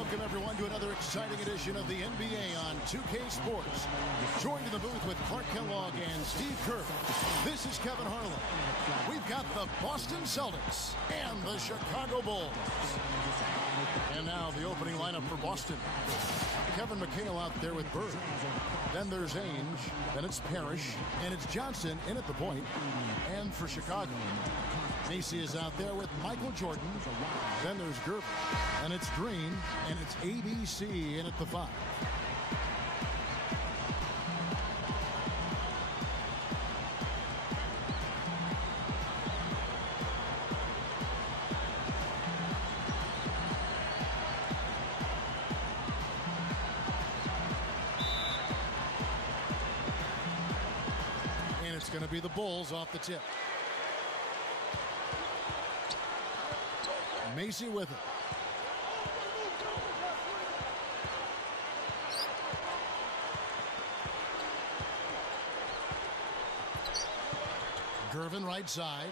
welcome everyone to another exciting edition of the NBA on 2K Sports. Joined in the booth with Clark Kellogg and Steve Kerr. This is Kevin Harlan. We've got the Boston Celtics and the Chicago Bulls. And now the opening lineup for Boston. Kevin McHale out there with Bird. Then there's Ainge. Then it's Parrish. And it's Johnson in at the point. And for Chicago, Macy is out there with Michael Jordan. Then there's Gervin. And it's Green. And it's ABC in at the 5. And it's going to be the Bulls off the tip. Macy with it. Gervin right side.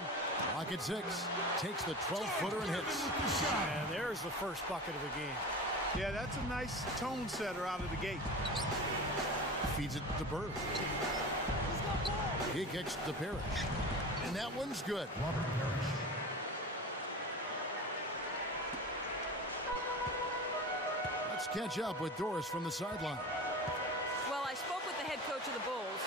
Lock at 6. Takes the 12-footer and hits. And there's the first bucket of the game. Yeah, that's a nice tone setter out of the gate. Feeds it to Bird. He kicks to Parrish. And that one's good. Robert Parrish. Let's catch up with Doris from the sideline. Well, I spoke with the head coach of the Bulls.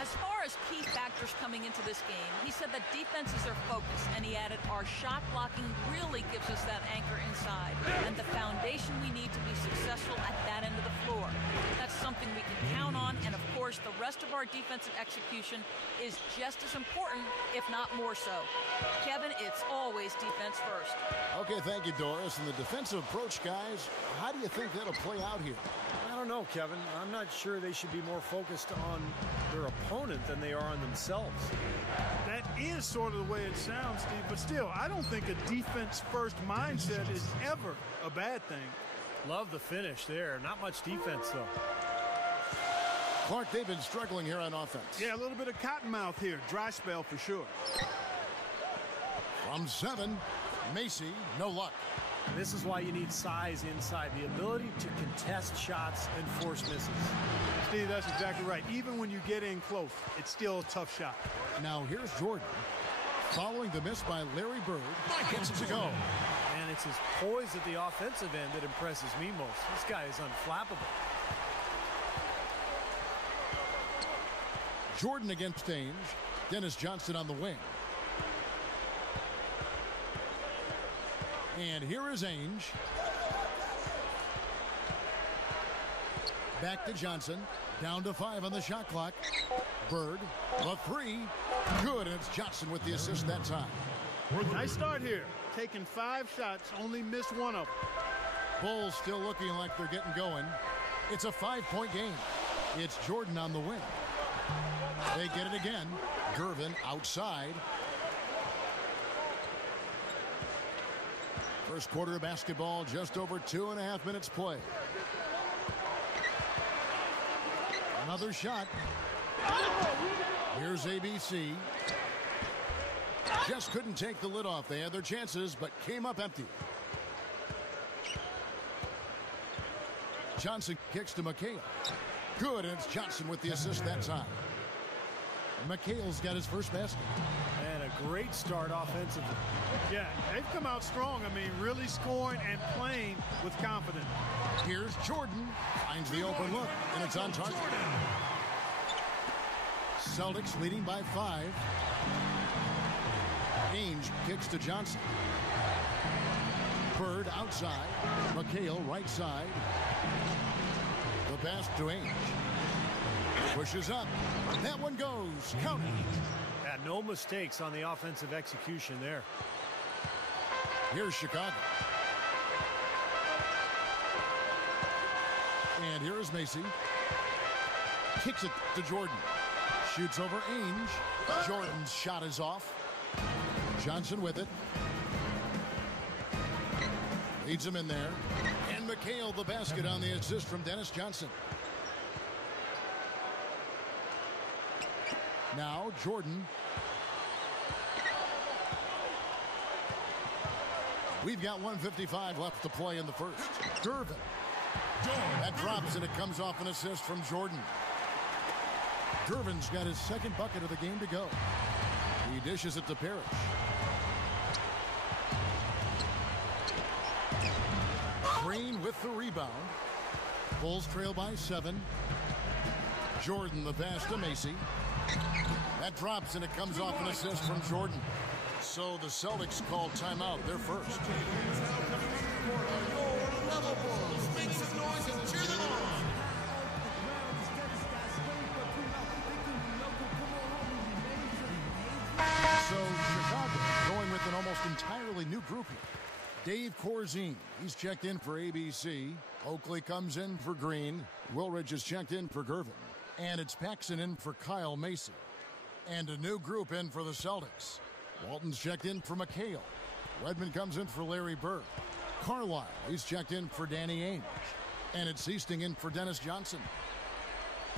As far as key factors coming into this game, he said that defense is their focus, and he added our shot blocking really gives us that anchor inside and the foundation we need to be successful at that end of the floor. That's something we can count on, and of course the rest of our defensive execution is just as important, if not more so. Kevin, it's always defense first. Okay, thank you, Doris. And the defensive approach, guys, how do you think that'll play out here? I don't know, Kevin. I'm not sure they should be more focused on their opponent than they are on themselves. That is sort of the way it sounds, Steve, but still, I don't think a defense-first mindset is ever a bad thing. Love the finish there. Not much defense, though. Clark, they've been struggling here on offense. Yeah, a little bit of cottonmouth here. Dry spell for sure. From 7, Macy, no luck. And this is why you need size inside, the ability to contest shots and force misses. Steve, that's exactly right. Even when you get in close, it's still a tough shot. Now here's Jordan. Following the miss by Larry Bird, gets it to go. And it's his poise at the offensive end that impresses me most. This guy is unflappable. Jordan against Ainge. Dennis Johnson on the wing. And here is Ainge. Back to Johnson. Down to 5 on the shot clock. Bird, the 3. Good, and it's Johnson with the assist that time. Nice start here. Taking 5 shots, only missed 1 of them. Bulls still looking like they're getting going. It's a 5-point game. It's Jordan on the wing. They get it again. Gervin outside. First quarter of basketball, just over 2.5 minutes play. Another shot. Here's ABC. Just couldn't take the lid off. They had their chances, but came up empty. Johnson kicks to McHale. Good, and it's Johnson with the assist that time. McHale's got his first basket. And a great start offensively. Yeah, they've come out strong. I mean, really scoring and playing with confidence. Here's Jordan. Finds the open look, and it's on target. Celtics leading by 5. Ainge kicks to Johnson. Bird outside. McHale right side. The pass to Ainge. Pushes up. That one goes. Count it. Yeah, no mistakes on the offensive execution there. Here's Chicago. And here's Macy. Kicks it to Jordan. Shoots over Ainge. Jordan's shot is off. Johnson with it. Leads him in there. And McHale the basket on the assist from Dennis Johnson. Now Jordan. We've got 1:55 left to play in the first. Gervin. That drops, and it comes off an assist from Jordan. Gervin's got his second bucket of the game to go. He dishes it to Parrish. Green with the rebound. Bulls trail by 7. Jordan the pass to Macy. That drops, and it comes off an assist from Jordan. So the Celtics call timeout. They're first. Make some noise and cheer them on. So Chicago going with an almost entirely new group here. Dave Corzine, he's checked in for ABC. Oakley comes in for Green. Willridge is checked in for Gervin. And it's Paxson in for Kyle Macy. And a new group in for the Celtics. Walton's checked in for McHale. Redmond comes in for Larry Bird. Carlisle, he's checked in for Danny Ainge. And it's Seasting in for Dennis Johnson.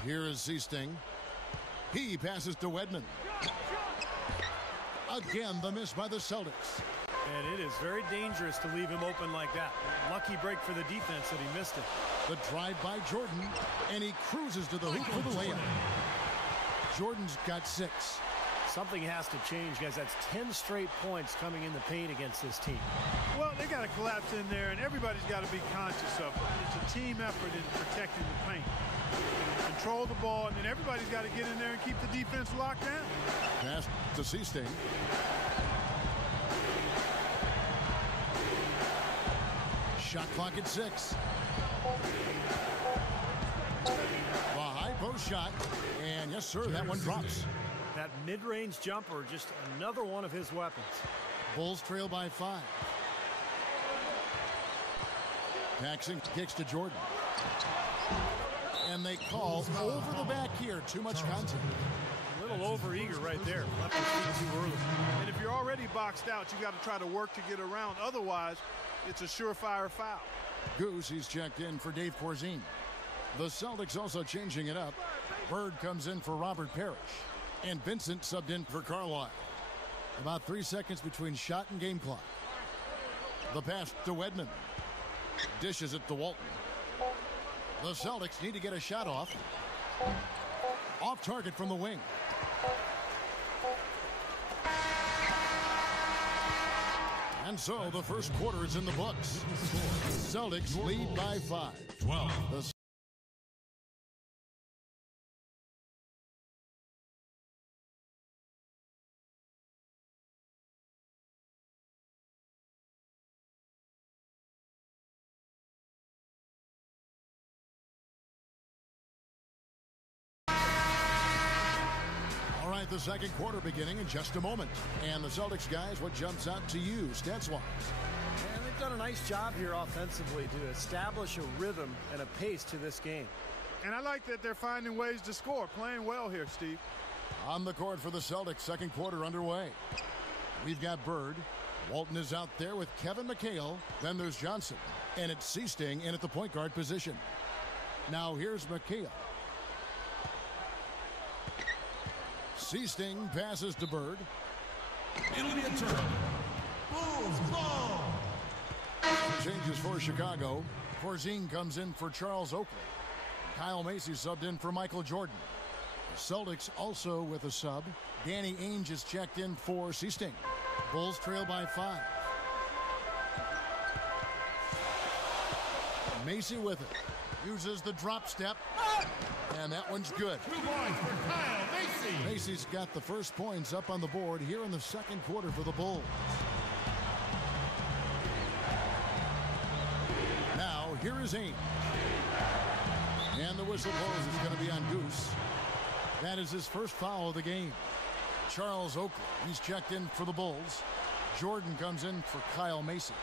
Here is Seasting. He passes to Wedman. Again, the miss by the Celtics. And it is very dangerous to leave him open like that. Lucky break for the defense that he missed it. The drive by Jordan, and he cruises to the hoop for the layup. Jordan's got 6. Something has to change, guys. That's 10 straight points coming in the paint against this team. Well, they got to collapse in there, and everybody's got to be conscious of it. It's a team effort in protecting the paint. Control the ball, and then everybody's got to get in there and keep the defense locked down. Pass to Seasting. Shot clock at 6. The high post shot, and yes, sir, that one drops. That mid-range jumper, just another one of his weapons. Bulls trail by 5. Paxson kicks to Jordan. And they call over the back here. Too much contact. A little over-eager right there. Left his feet too early. And if you're already boxed out, you got to try to work to get around. Otherwise, it's a surefire foul. Goose, he's checked in for Dave Corzine. The Celtics also changing it up. Bird comes in for Robert Parrish. And Vincent subbed in for Carlisle. About 3 seconds between shot and game clock. The pass to Wedman. Dishes it to Walton. The Celtics need to get a shot off. Off target from the wing. And so the first quarter is in the books. Celtics lead by 5. 12. The second quarter beginning in just a moment. And the Celtics, guys, what jumps out to you stats-wise? And they've done a nice job here offensively to establish a rhythm and a pace to this game. And I like that they're finding ways to score. Playing well here, Steve. On the court for the Celtics, second quarter underway. We've got Bird. Walton is out there with Kevin McHale. Then there's Johnson. And it's Seasting in at the point guard position. Now here's McHale. Seasting passes to Bird. It'll be a turn. Bulls ball. Changes for Chicago. Corzine comes in for Charles Oakley. Kyle Macy subbed in for Michael Jordan. The Celtics also with a sub. Danny Ainge is checked in for Seasting. Bulls trail by 5. Macy with it. Uses the drop step. And that one's good. 2 points for Kyle Macy. Macy's got the first points up on the board here in the second quarter for the Bulls. Now, here is Ainge. And the whistle blows is going to be on Goose. That is his first foul of the game. Charles Oakley, he's checked in for the Bulls. Jordan comes in for Kyle Macy.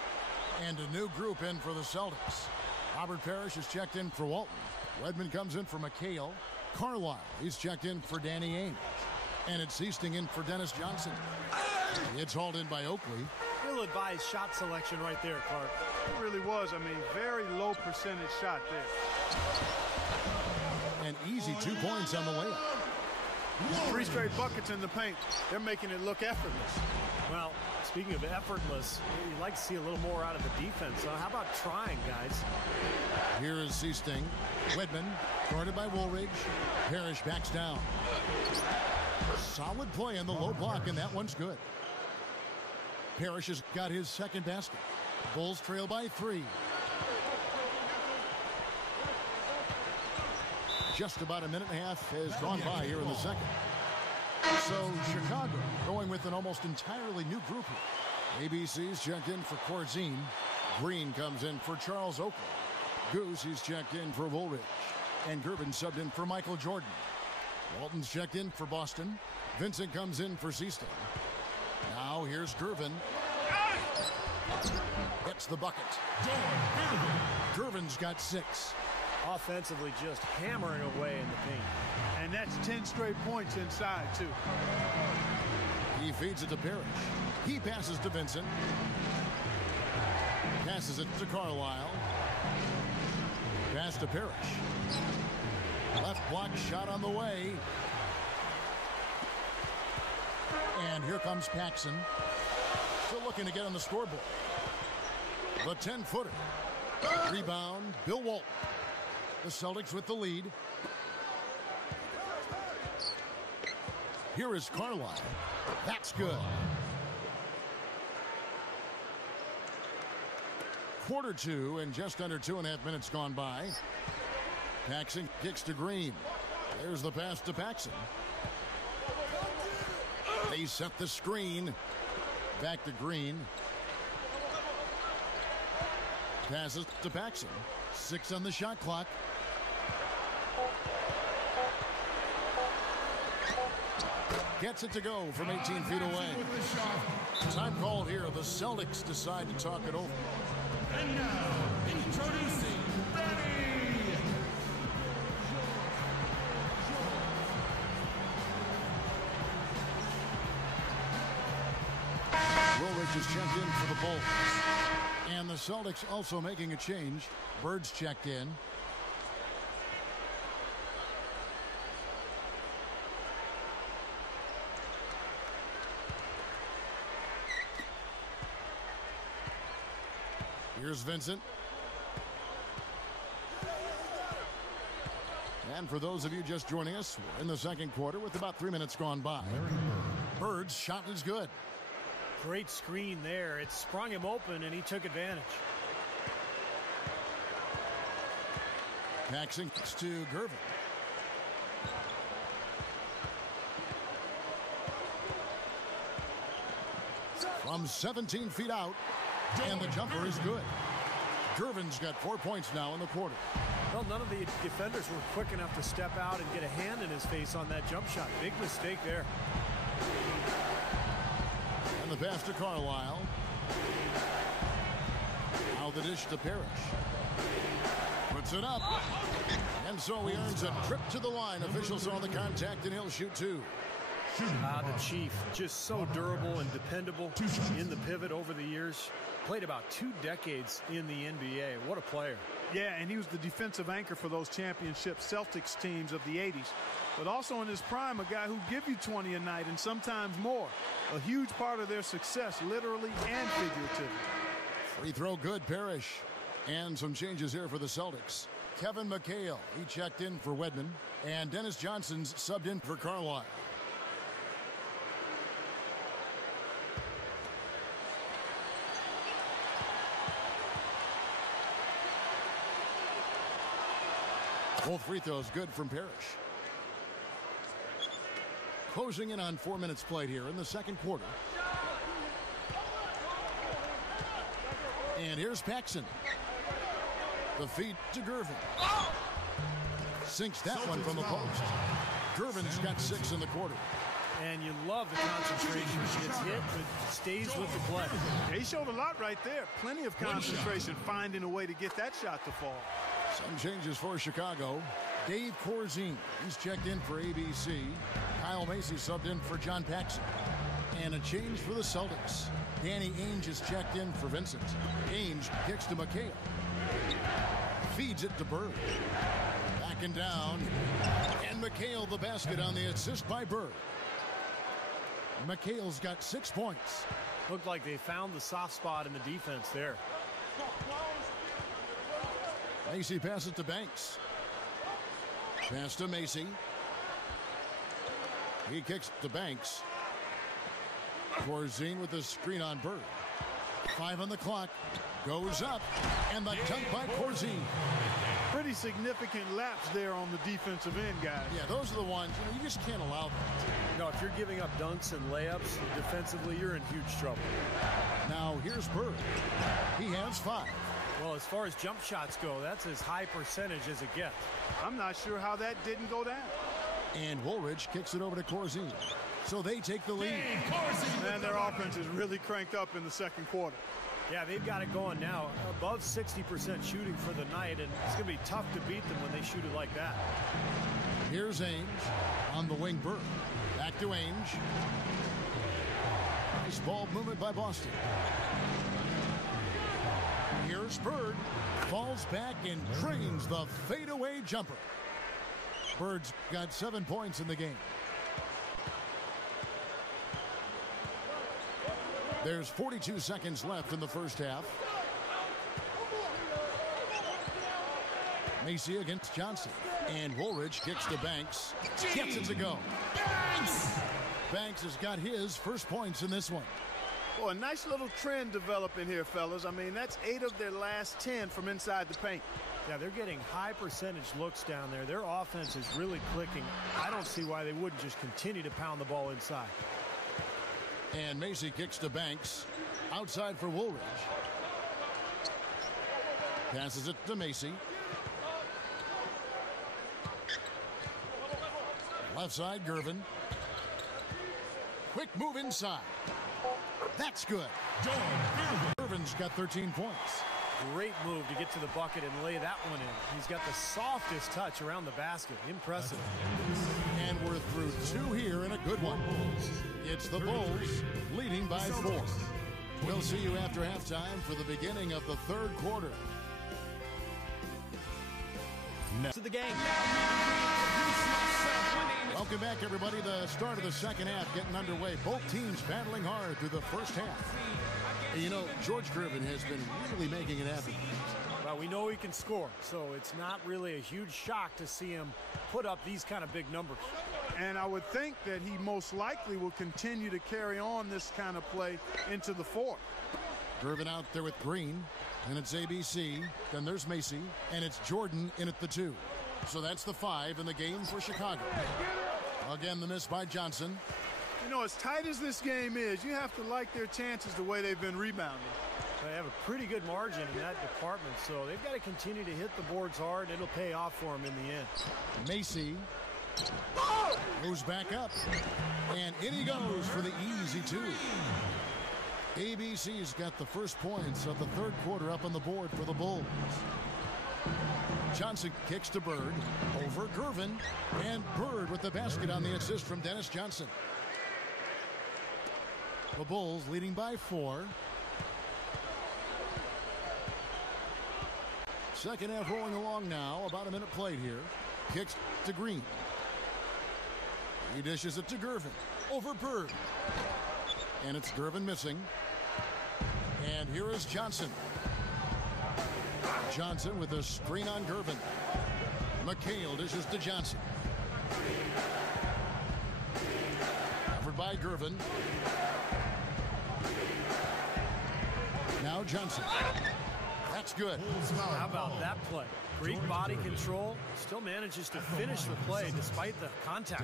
And a new group in for the Celtics. Robert Parrish is checked in for Walton. Redmond comes in for McHale. Carlisle, he's checked in for Danny Ainge. And it's Seasting in for Dennis Johnson. It's hauled in by Oakley. Ill-advised shot selection right there, Clark. It really was. I mean, very low percentage shot there. An easy 2 points on the layup. 3 straight buckets in the paint. They're making it look effortless. Well, Speaking of effortless, you'd like to see a little more out of the defense. So how about trying, guys? Here is Seasting. Wedman, guarded by Woolridge. Parrish backs down. Solid play in the low block, and that one's good. Parrish has got his second basket. Bulls trail by 3. Just about a minute and a half has gone by here in the second. So Chicago going with an almost entirely new group here. ABC's checked in for Corzine. Green comes in for Charles Oakley. Goose, he's checked in for Woolridge. And Gervin subbed in for Michael Jordan. Walton's checked in for Boston. Vincent comes in for Seaston. Now here's Gervin. Gets the bucket. Gervin's got 6. Offensively just hammering away in the paint. And that's 10 straight points inside, too. He feeds it to Parrish. He passes to Vincent. Passes it to Carlisle. Pass to Parrish. Left block shot on the way. And here comes Paxson. Still looking to get on the scoreboard. The 10-footer. Rebound, Bill Walton. The Celtics with the lead. Here is Carlisle. That's good. Quarter 2 and just under 2.5 minutes gone by. Paxson kicks to Green. There's the pass to Paxson. They set the screen. Back to Green. Passes to Paxson. 6 on the shot clock. Gets it to go from 18 feet away. Time called here. The Celtics decide to talk it over. And now, introducing Benny. Woolridge is checked in for the Bulls. And the Celtics also making a change. Bird's checked in. Here's Vincent. And for those of you just joining us, we're in the second quarter with about 3 minutes gone by. Bird's shot is good. Great screen there. It sprung him open, and he took advantage. Paxson to Gervin. From 17 feet out, and the jumper is good. Gervin's got 4 points now in the quarter. Well, none of the defenders were quick enough to step out and get a hand in his face on that jump shot. Big mistake there. And the pass to Carlisle. Now the dish to Parrish. Puts it up. And so he earns a trip to the line. Officials saw the contact, and he'll shoot 2. The Chief, just so durable and dependable in the pivot over the years. Played about 2 decades in the NBA. What a player. Yeah, and he was the defensive anchor for those championship Celtics teams of the 80s. But also in his prime, a guy who give you 20 a night and sometimes more. A huge part of their success, literally and figuratively. Free throw good, Parrish. And some changes here for the Celtics. Kevin McHale, he checked in for Wedman. And Dennis Johnson's subbed in for Carlisle. Both free throws good from Parrish. Closing in on 4 minutes played here in the second quarter. And here's Paxson. The feed to Gervin. Sinks that one from the post. Gervin's got 6 in the quarter. And you love the concentration. Gets hit, but stays with the play. He showed a lot right there. Plenty of concentration, finding a way to get that shot to fall. Some changes for Chicago. Dave Corzine, he's checked in for ABC. Kyle Macy subbed in for John Paxson. And a change for the Celtics. Danny Ainge is checked in for Vincent. Ainge kicks to McHale. Feeds it to Bird. Backing down. And McHale the basket on the assist by Bird. McHale's got 6 points. Looked like they found the soft spot in the defense there. Macy passes to Banks. Pass to Macy. He kicks to Banks. Corzine with the screen on Bird. 5 on the clock. Goes up. And the dunk by Corzine. Pretty significant laps there on the defensive end, guys. Yeah, those are the ones, you just can't allow that. No, if you're giving up dunks and layups defensively, you're in huge trouble. Now here's Bird. He has 5. Well, as far as jump shots go, that's as high percentage as it gets. I'm not sure how that didn't go down. And Woolridge kicks it over to Corzine. So they take the lead. Man, their offense is really cranked up in the second quarter. Yeah, they've got it going now. Above 60% shooting for the night, and it's going to be tough to beat them when they shoot it like that. Here's Ainge on the wing. Bird. Back to Ainge. Nice ball movement by Boston. Here's Bird. Falls back and drains the fadeaway jumper. Bird's got 7 points in the game. There's 42 seconds left in the first half. Macy against Johnson. And Woolridge kicks to Banks. Gets it to go. Banks has got his first points in this one. Well, a nice little trend developing here, fellas. I mean, that's 8 of their last 10 from inside the paint. Yeah, they're getting high percentage looks down there. Their offense is really clicking. I don't see why they wouldn't just continue to pound the ball inside. And Macy kicks to Banks. Outside for Woolridge. Passes it to Macy. Left side, Gervin. Quick move inside. That's good. Gervin's got 13 points. Great move to get to the bucket and lay that one in. He's got the softest touch around the basket. Impressive. And we're through 2 here in a good one. It's the Bulls leading by 4. We'll see you after halftime for the beginning of the third quarter. To the game. Welcome back, everybody. The start of the second half getting underway. Both teams battling hard through the first half. And you know, George Gervin has been really making it happen. Well, we know he can score, so it's not really a huge shock to see him put up these kind of big numbers. And I would think that he most likely will continue to carry on this kind of play into the fourth. Gervin out there with Green, and it's ABC. Then there's Macy, and it's Jordan in at the 2. So that's the 5 in the game for Chicago. Again, the miss by Johnson. You know, as tight as this game is, you have to like their chances the way they've been rebounding. They have a pretty good margin in that department, so they've got to continue to hit the boards hard, and it'll pay off for them in the end. Macy goes back up, and in he goes for the easy 2. ABC's got the first points of the third quarter up on the board for the Bulls. Johnson kicks to Bird, over Gervin, and Bird with the basket on the assist from Dennis Johnson. The Bulls leading by 4. Second half rolling along now, about a minute played here. Kicks to Green. He dishes it to Gervin, over Bird. And it's Gervin missing. And here is Johnson. Johnson with a screen on Gervin. McHale dishes to Johnson. Covered by Gervin. Now Johnson. That's good. How about that play? Great body control. Still manages to finish the play despite the contact.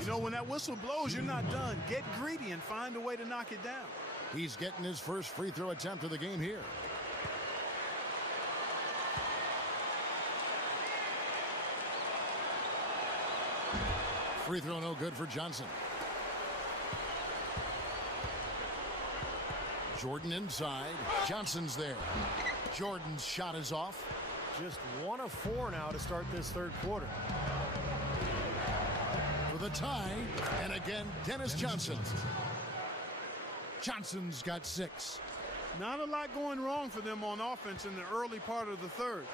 You know, when that whistle blows, you're not done. Get greedy and find a way to knock it down. He's getting his first free throw attempt of the game here. Free throw no good for Johnson. Jordan inside. Johnson's there. Jordan's shot is off. Just 1 of 4 now to start this third quarter. For the tie, and again, Dennis Johnson. Johnson's got 6. Not a lot going wrong for them on offense in the early part of the third.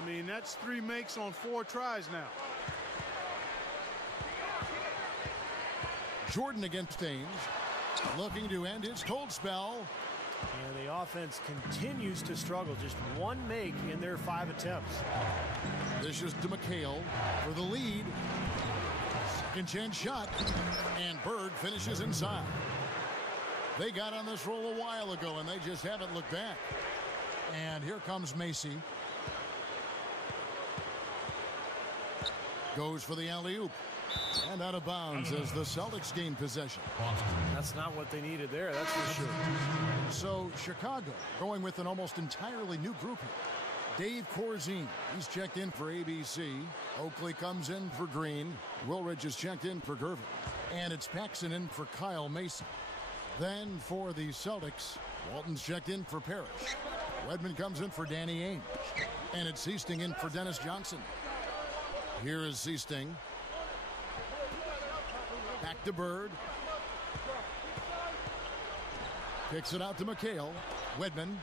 I mean, that's 3 makes on 4 tries now. Jordan against Ainge. looking to end his cold spell. And the offense continues to struggle. Just one make in their 5 attempts. This is to McHale for the lead. Second chance shot. And Bird finishes inside. They got on this roll a while ago, and they just haven't looked back. And here comes Macy. Goes for the alley-oop. And out of bounds as the Celtics gain possession. That's not what they needed there, that's for sure. So Chicago going with an almost entirely new group here. Dave Corzine, he's checked in for ABC. Oakley comes in for Green. Woolridge is checked in for Gervin. And it's Paxson in for Kyle Mason. Then for the Celtics, Walton's checked in for Parrish. Wedman comes in for Danny Ainge. And it's Seasting in for Dennis Johnson. Here is Seasting. Back to Bird. Kicks it out to McHale. Wedman,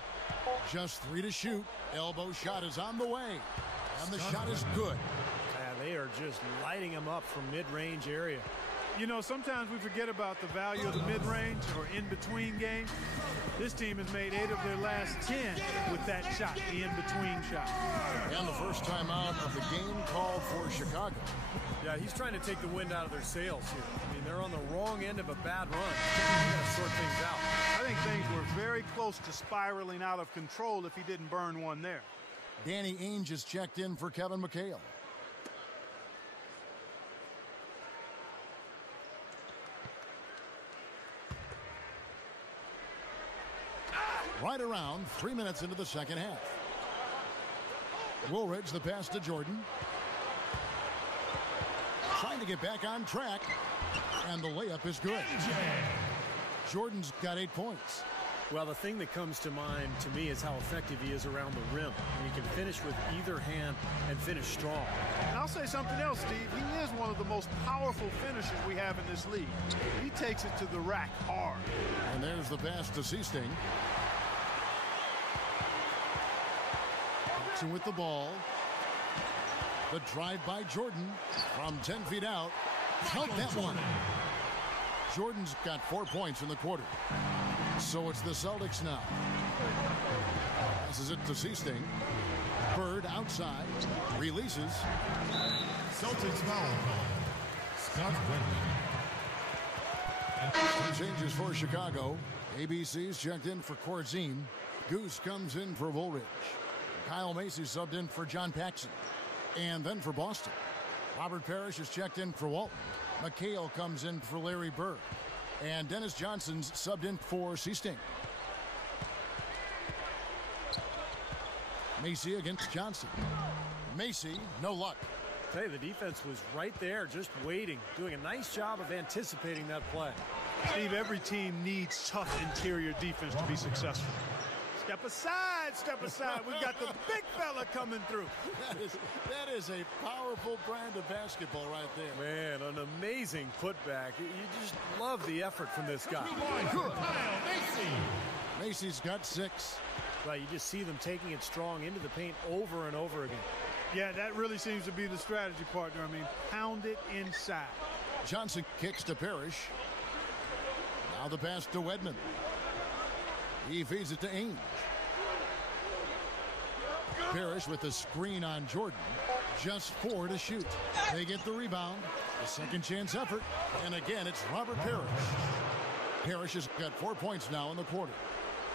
just 3 to shoot. Elbow shot is on the way. And the shot is good. Yeah, they are just lighting him up from mid-range area. You know, sometimes we forget about the value of the mid-range or in-between game. This team has made 8 of their last 10 with that shot, the in-between shot. And the first time out of the game called for Chicago. Yeah, he's trying to take the wind out of their sails here. I mean, they're on the wrong end of a bad run. He's got to sort things out. I think things were very close to spiraling out of control if he didn't burn one there. Danny Ainge is checked in for Kevin McHale. Right around 3 minutes into the second half. Woolridge, the pass to Jordan. Trying to get back on track. And the layup is good. Jordan's got 8 points. Well, the thing that comes to mind to me is how effective he is around the rim. And he can finish with either hand and finish strong. And I'll say something else, Steve. He is one of the most powerful finishers we have in this league. He takes it to the rack hard. And there's the pass to Seasting. With the ball. The drive by Jordan from 10 feet out. Count that one. Jordan's got 4 points in the quarter. So it's the Celtics now. Passes it to Seasting. Bird outside. Releases. Celtics foul. Scott Wedman. Changes for Chicago. ABC's checked in for Corzine. Goose comes in for Woolridge. Kyle Macy subbed in for John Paxson. And then for Boston, Robert Parrish is checked in for Walton. McHale comes in for Larry Bird. And Dennis Johnson's subbed in for Seasting. Macy against Johnson. Macy, no luck. Hey, the defense was right there, just waiting, doing a nice job of anticipating that play. Steve, every team needs tough interior defense to be successful. Step aside, step aside. We've got the big fella coming through. That is a powerful brand of basketball right there. Man, an amazing putback. You just love the effort from this guy. Kyle Macy. Macy's got 6. Right, you just see them taking it strong into the paint over and over again. Yeah, that really seems to be the strategy, partner. I mean, pound it inside. Johnson kicks to Parrish. Now the pass to Wedman. He feeds it to Ainge. Parrish with the screen on Jordan. Just 4 to shoot. They get the rebound. A second chance effort. And again, it's Robert Parrish. Parrish has got 4 points now in the quarter.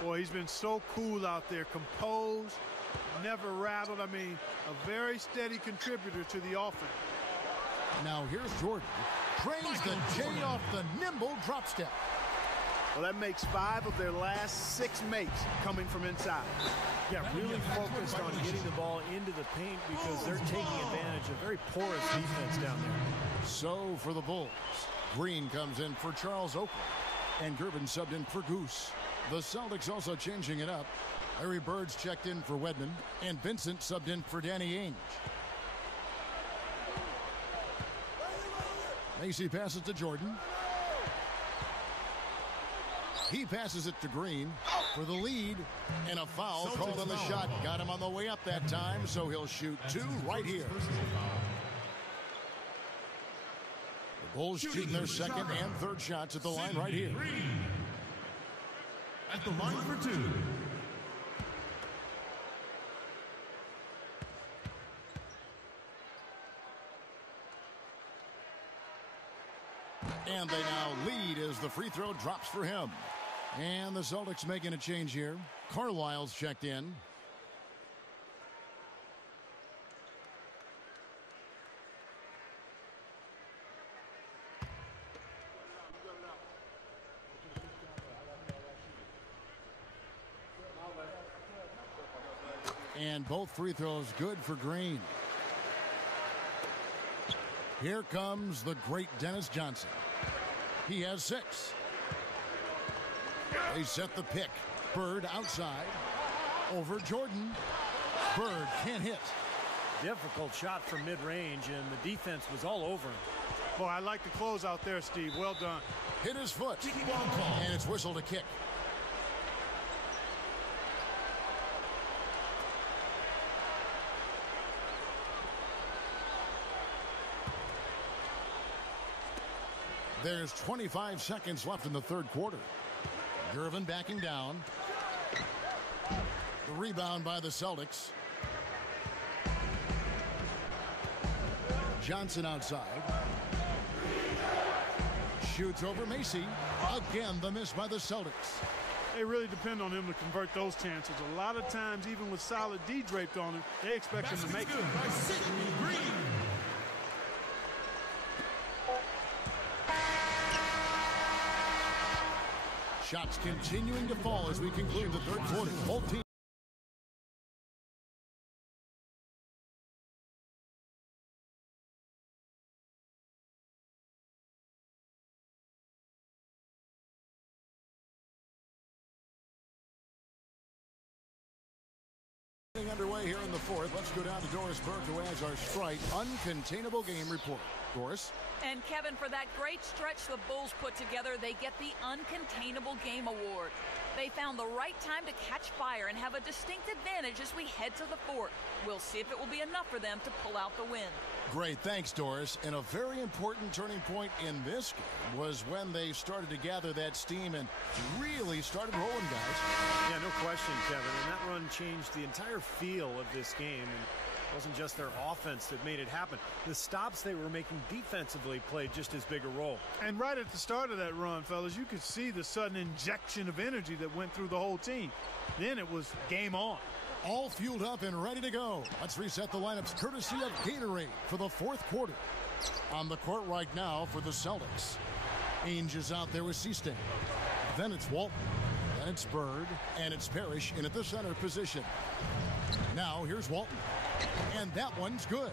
Boy, he's been so cool out there. Composed, never rattled. I mean, a very steady contributor to the offense. Now here's Jordan. Trains the J off the nimble drop step. Well, that makes 5 of their last 6 makes coming from inside. Yeah, really focused on getting the ball into the paint because they're taking advantage of very porous defense down there. So for the Bulls, Green comes in for Charles Oakley. And Gervin subbed in for Goose. The Celtics also changing it up. Larry Bird's checked in for Wedman. And Vincent subbed in for Danny Ainge. Macy passes to Jordan. He passes it to Green for the lead, and a foul called on the shot. Got him on the way up that time, so he'll shoot 2 right here. The Bulls shooting their second and third shots at the line right here. at the line for two. And they now lead as the free throw drops for him. And the Celtics making a change here. Carlisle's checked in. And both free throws good for Green. Here comes the great Dennis Johnson. He has 6. They set the pick. Bird outside. Over Jordan. Bird can't hit. Difficult shot from mid-range, and the defense was all over him. Boy, I like the close out there, Steve. Well done. Hit his foot. And it's whistled a kick. There's 25 seconds left in the third quarter. Gervin backing down. The rebound by the Celtics. Johnson outside. Shoots over Macy. Again, the miss by the Celtics. They really depend on him to convert those chances. A lot of times, even with solid D draped on him, they expect him to make it. By Sidney Green. Shots continuing to fall as we conclude the third quarter. Both teams. Underway here in the fourth. Let's go down to Doris Burke, who has our Strite Uncontainable Game Report. Doris? And Kevin, for that great stretch the Bulls put together, they get the Uncontainable Game Award. They found the right time to catch fire and have a distinct advantage as we head to the fourth. We'll see if it will be enough for them to pull out the win. Great, thanks, Doris. And a very important turning point in this game was when they started to gather that steam and really started rolling, guys. Yeah, no question, Kevin. And that run changed the entire feel of this game. And it wasn't just their offense that made it happen. The stops they were making defensively played just as big a role. And right at the start of that run, fellas, you could see the sudden injection of energy that went through the whole team. Then it was game on. All fueled up and ready to go. Let's reset the lineups courtesy of Gatorade for the fourth quarter. On the court right now for the Celtics. Ainge is out there with Seaston. Then it's Walton. Then it's Bird. And it's Parrish in at the center position. Now here's Walton. And that one's good.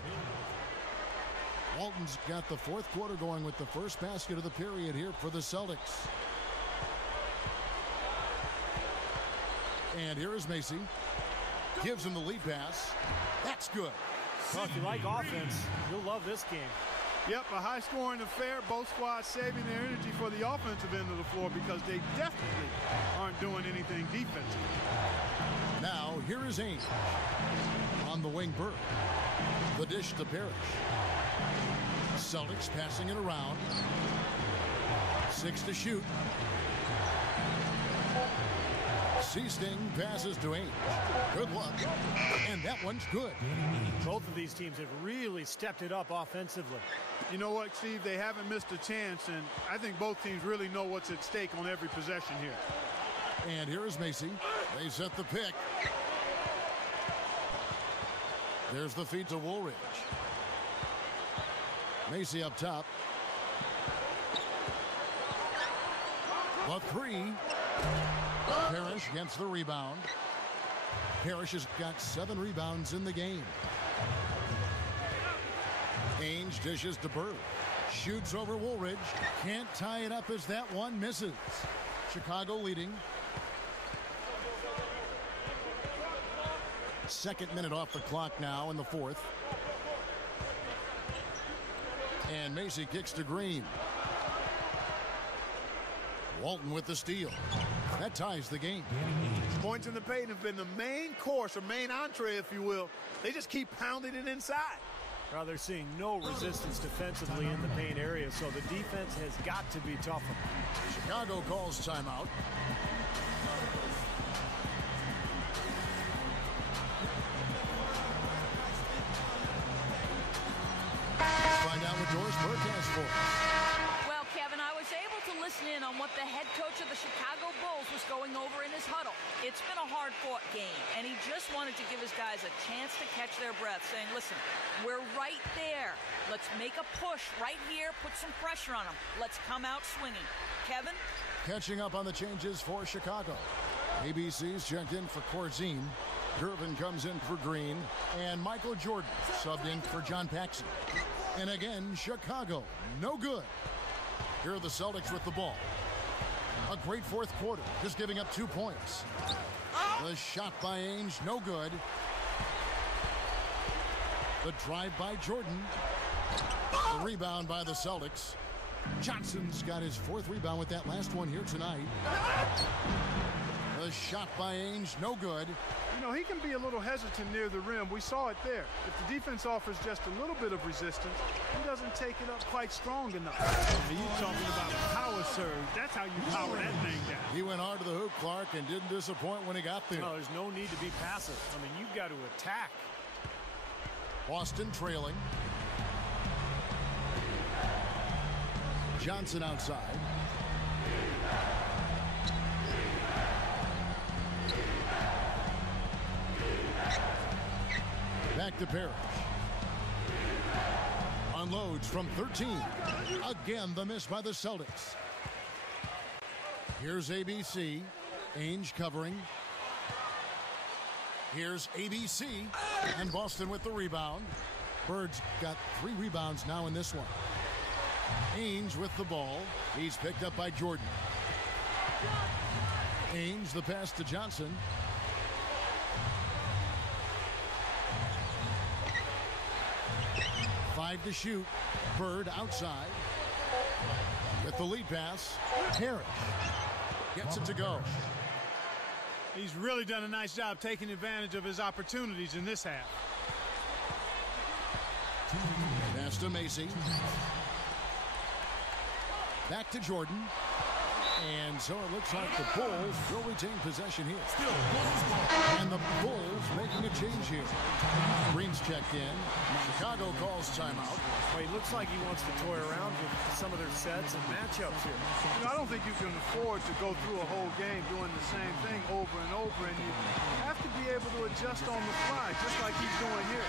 Walton's got the fourth quarter going with the first basket of the period here for the Celtics. And here is Macy. Gives him the lead pass. That's good. Well, if you like offense, you'll love this game. Yep, a high-scoring affair. Both squads saving their energy for the offensive end of the floor because they definitely aren't doing anything defensively. Now, here is Ainge. On the wing, Burke. The dish to Parrish. Celtics passing it around. 6 to shoot. Seasting passes to Ainge. Good luck. And that one's good. Both of these teams have really stepped it up offensively. You know what, Steve? They haven't missed a chance, and I think both teams really know what's at stake on every possession here. And here is Macy. They set the pick. There's the feed to Woolridge. Macy up top. The three. Parrish gets the rebound. Parrish has got 7 rebounds in the game. Ainge dishes to Bird. Shoots over Woolridge. Can't tie it up as that one misses. Chicago leading. Second minute off the clock now in the fourth. And Macy kicks to Green. Walton with the steal. That ties the game. Points in the paint have been the main course or main entree, if you will. They just keep pounding it inside. Well, they're seeing no resistance defensively in the paint area, so the defense has got to be tougher. Chicago calls timeout. Find out what Doris Burke has for us. Well, Kevin, I was able to listen in on what the head coach of the Chicago Bulls was going over in his huddle. It's been a hard-fought game, and he just wanted to give his guys a chance to catch their breath, saying, listen, we're right there. Let's make a push right here, put some pressure on them. Let's come out swinging. Kevin? Catching up on the changes for Chicago. ABC's checked in for Corzine. Gervin comes in for Green. And Michael Jordan subbed in for John Paxson. And again, Chicago, no good. Here are the Celtics with the ball. A great fourth quarter, just giving up 2 points. The shot by Ainge, no good. The drive by Jordan. The rebound by the Celtics. Johnson's got his 4th rebound with that last one here tonight. The shot by Ainge, no good. You know, he can be a little hesitant near the rim. We saw it there. If the defense offers just a little bit of resistance, he doesn't take it up quite strong enough. And you talking about power surge. That's how you power that thing down. He went hard to the hoop, Clark, and didn't disappoint when he got there. No, there's no need to be passive. I mean, you've got to attack. Boston trailing. Johnson outside. Back to Parrish. Unloads from 13. Again, the miss by the Celtics. Here's ABC. Ainge covering. Here's ABC. And Boston with the rebound. Bird's got 3 rebounds now in this one. Ainge with the ball. He's picked up by Jordan. Ainge, the pass to Johnson. Five to shoot. Bird outside. With the lead pass. Parrish gets it to go. He's really done a nice job taking advantage of his opportunities in this half. Pass to Macy. Back to Jordan. And so it looks like the Bulls will retain possession here. And the Bulls making a change here. Green's checked in. Chicago calls timeout. Well, he looks like he wants to toy around with some of their sets and matchups here. You know, I don't think you can afford to go through a whole game doing the same thing over and over. And you have to be able to adjust on the fly, just like he's doing here.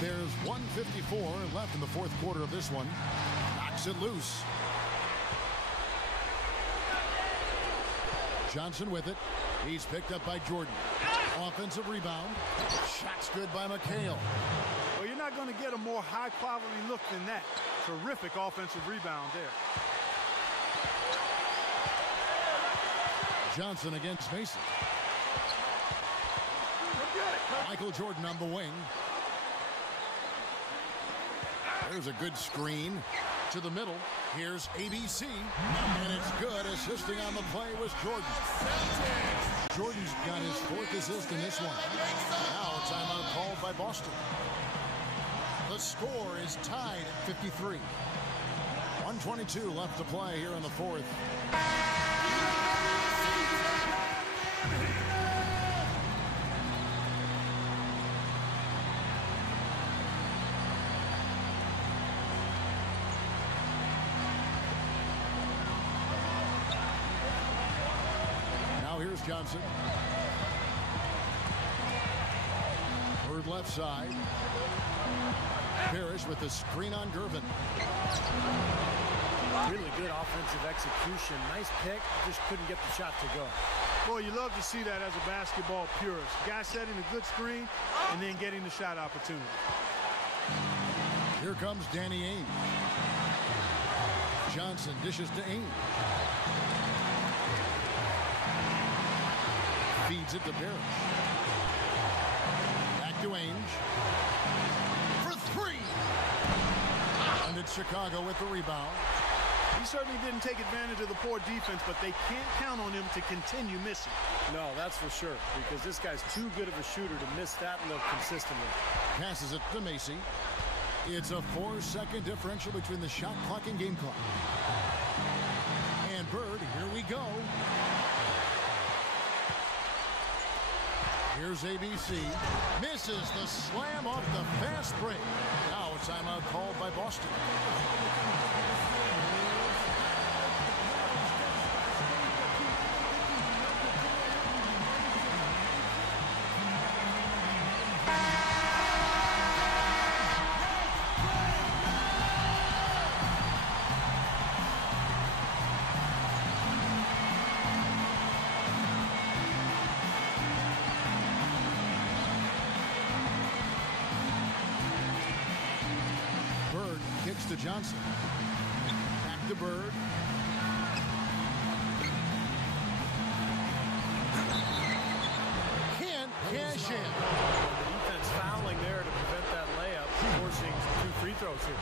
There's 1:54 left in the fourth quarter of this one. Knocks it loose. Johnson with it. He's picked up by Jordan. Offensive rebound. Shot's good by McHale. Well, you're not going to get a more high-quality look than that. Terrific offensive rebound there. Johnson against Mason. Michael Jordan on the wing. There's a good screen to the middle. Here's ABC, and it's good. Assisting on the play was Jordan. Jordan's got his 4th assist in this one. Now a timeout called by Boston. The score is tied at 53. 1:22 left to play here in the fourth. Here's Johnson. Bird left side. Parrish with the screen on Gervin. Really good offensive execution. Nice pick. Just couldn't get the shot to go. Boy, you love to see that as a basketball purist. Guy setting a good screen and then getting the shot opportunity. Here comes Danny Ainge. Johnson dishes to Ainge. Feeds it to Parrish. Back to Ainge. For three. And it's Chicago with the rebound. He certainly didn't take advantage of the poor defense, but they can't count on him to continue missing. No, that's for sure, because this guy's too good of a shooter to miss that look consistently. Passes it to Macy. It's a 4-second differential between the shot clock and game clock. And Bird, here we go. Here's ABC. Misses the slam off the fast break. Now a timeout called by Boston. Kicks to Johnson. Back to Bird. Can't cash in. The defense fouling there to prevent that layup, forcing 2 free throws here.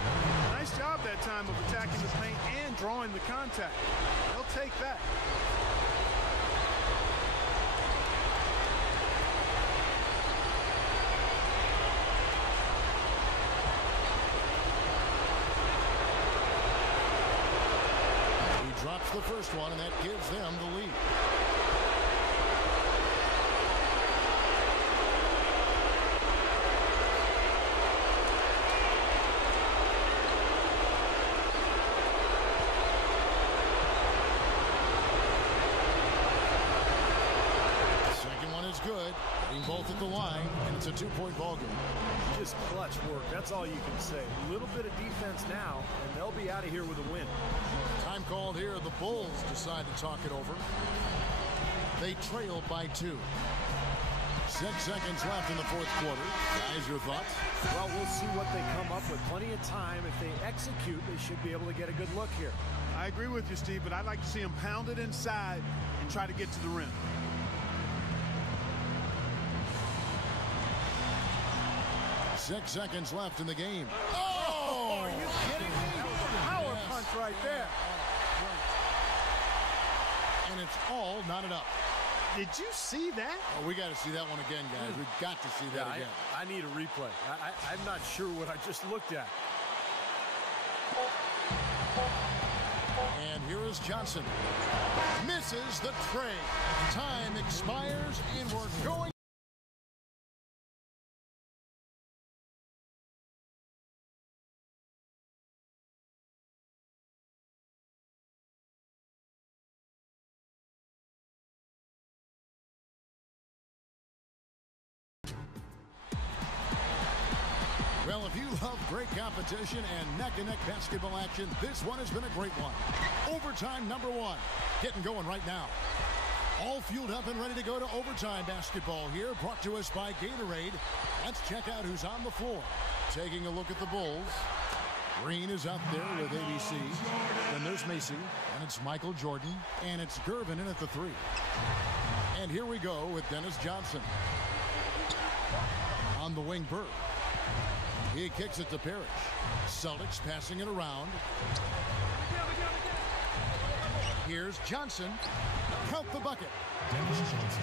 Nice job that time of attacking the paint and drawing the contact. They'll take that. Drops the first one, and that gives them the lead. Second one is good. Getting both at the line, and it's a 2-point ball game. Just clutch work. That's all you can say. A little bit of defense now, and they'll be out of here with a win. Time called here. The Bulls decide to talk it over. They trail by 2. 6 seconds left in the fourth quarter. Guys, your thoughts? Well, we'll see what they come up with. Plenty of time. If they execute, they should be able to get a good look here. I agree with you, Steve, but I'd like to see him pound it inside and try to get to the rim. Six seconds left in the game. Oh! Are you kidding me? That was a power punch right there. And it's all knotted up. Did you see that? Oh, we got to see that one again, guys. We've got to see that again. I need a replay. I'm not sure what I just looked at. And here is Johnson. Misses the tray. Time expires, and we're going. Well, if you love great competition and neck-and-neck basketball action, this one has been a great one. Overtime number 1. Getting going right now. All fueled up and ready to go to overtime basketball here, brought to us by Gatorade. Let's check out who's on the floor. Taking a look at the Bulls. Green is up there with ABC. Then there's Macy, and it's Michael Jordan, and it's Gervin in at the 3. And here we go with Dennis Johnson. On the wing, Bird. He kicks it to Parrish. Celtics passing it around. Here's Johnson. Count the bucket. Dennis Johnson.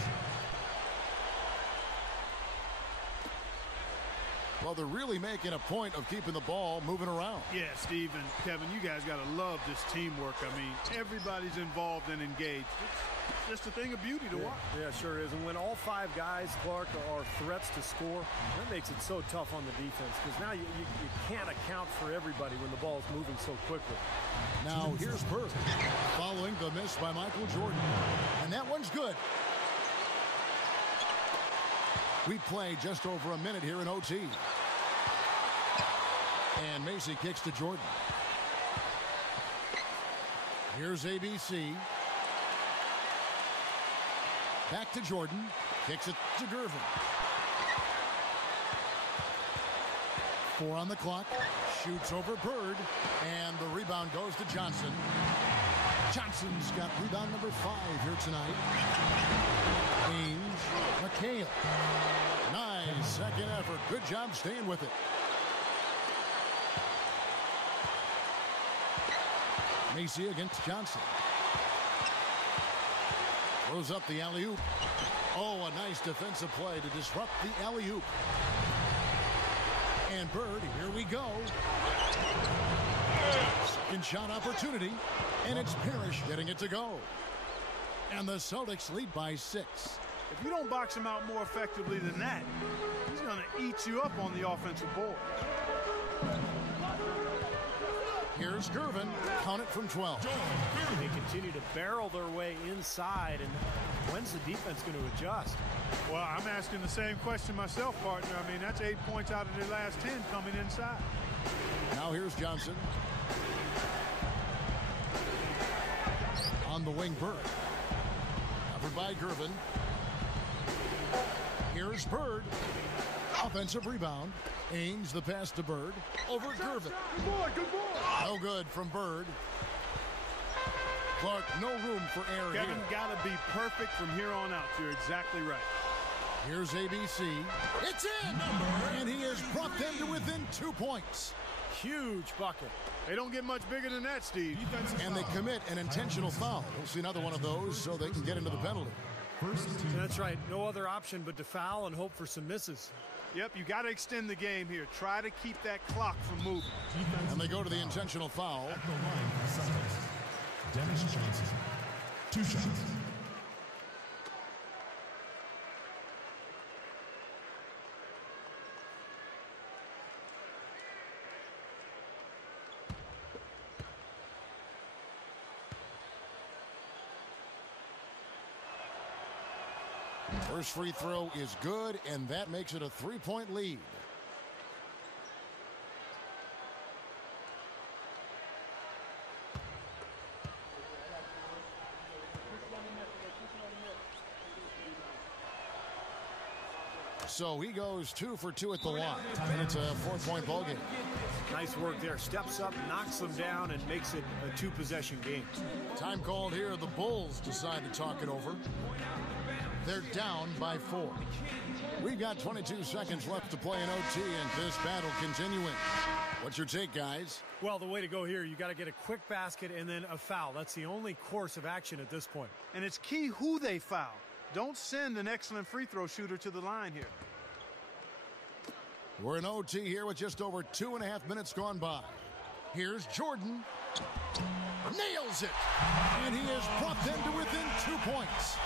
Well, they're really making a point of keeping the ball moving around. Yeah, Steve and Kevin, you guys got to love this teamwork. I mean, everybody's involved and engaged. It's just a thing of beauty to watch. Yeah, sure is. And when all 5 guys, Clark, are threats to score, that makes it so tough on the defense, because now you can't account for everybody when the ball's moving so quickly. Now here's Bird, following the miss by Michael Jordan. And that one's good. We play just over a minute here in OT. And Macy kicks to Jordan. Here's ABC. Back to Jordan. Kicks it to Gervin. 4 on the clock. Shoots over Bird. And the rebound goes to Johnson. Johnson's got rebound number 5 here tonight. Ainge, McHale. 9 Nice second effort. Good job staying with it. Macy against Johnson. Throws up the alley-oop. Oh, a nice defensive play to disrupt the alley-oop. And Bird, here we go. Second shot opportunity. And it's Parrish getting it to go. And the Celtics lead by 6. If you don't box him out more effectively than that, he's going to eat you up on the offensive board. Here's Gervin. Count it from 12. They continue to barrel their way inside, and when's the defense going to adjust? Well, I'm asking the same question myself, partner. I mean, that's 8 points out of their last 10 coming inside. Now here's Johnson. On the wing, Bird. Covered by Gervin. Here's Bird. Offensive rebound. Ames the pass to Bird. Over Gervin. Good boy, good boy. No good from Bird. Clark, no room for error Kevin, here. got to be perfect from here on out. You're exactly right. Here's ABC. It's in! And he has brought them to within 2 points. Huge bucket. They don't get much bigger than that, Steve. And they commit an intentional foul. We'll see another one of those so they can get into the penalty. That's right. No other option but to foul and hope for some misses. Yep, you got to extend the game here. Try to keep that clock from moving. And they go to the intentional foul. At the line for the Celtics, Dennis Johnson. 2 shots. First free throw is good, and that makes it a 3-point lead. So he goes 2 for 2 at the line, and it's a 4-point ball game. Nice work there. Steps up, knocks them down, and makes it a 2-possession game. Time called here. The Bulls decide to talk it over. They're down by 4. We've got 22 seconds left to play in OT, and this battle continuing. What's your take, guys? Well, the way to go here, you got to get a quick basket and then a foul. That's the only course of action at this point. And it's key who they foul. Don't send an excellent free throw shooter to the line here. We're in OT here with just over 2.5 minutes gone by. Here's Jordan. Nails it. And he has brought them to within 2 points.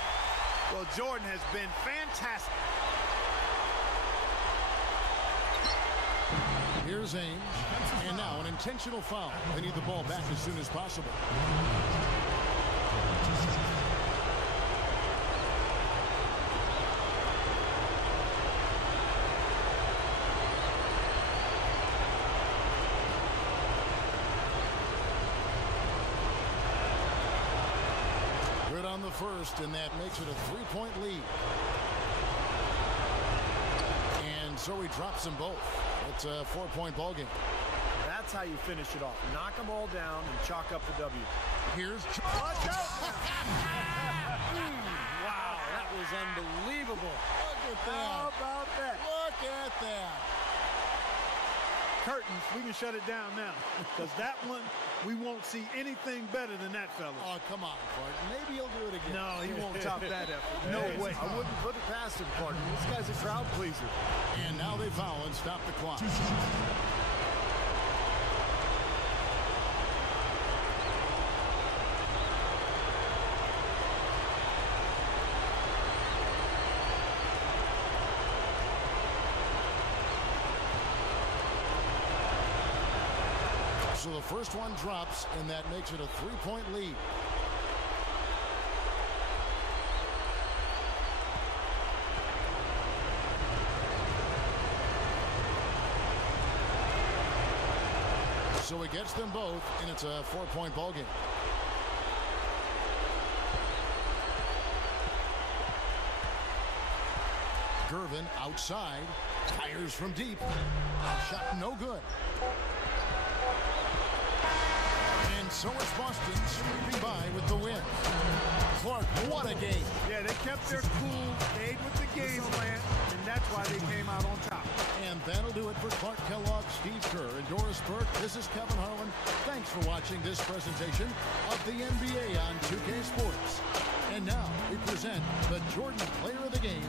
Well, Jordan has been fantastic. Here's Ames. And now an intentional foul. They need the ball back as soon as possible. Good on the first, and that makes it a 3-point lead. And so he drops them both. It's a 4-point ball game. That's how you finish it off. Knock them all down and chalk up the W. Here's Wow, that was unbelievable. Look at that. How about that? Look at that. Curtains, we can shut it down now. Because that one, we won't see anything better than that, fella. Oh, come on, Clark. Maybe he'll do it again. No, he won't top that effort. No way. I wouldn't put it past him, partner. This guy's a crowd pleaser. And now they foul and stop the clock. So the first one drops, and that makes it a 3-point lead. So he gets them both, and it's a 4-point ball game. Gervin outside, fires from deep. Shot no good. And so it's Boston sweeping by with the win. Clark, what a game. Yeah, they kept their cool, stayed with the game plan, and that's why they came out on top. And that'll do it for Clark Kellogg, Steve Kerr, and Doris Burke. This is Kevin Harlan. Thanks for watching this presentation of the NBA on 2K Sports. And now we present the Jordan Player of the Game,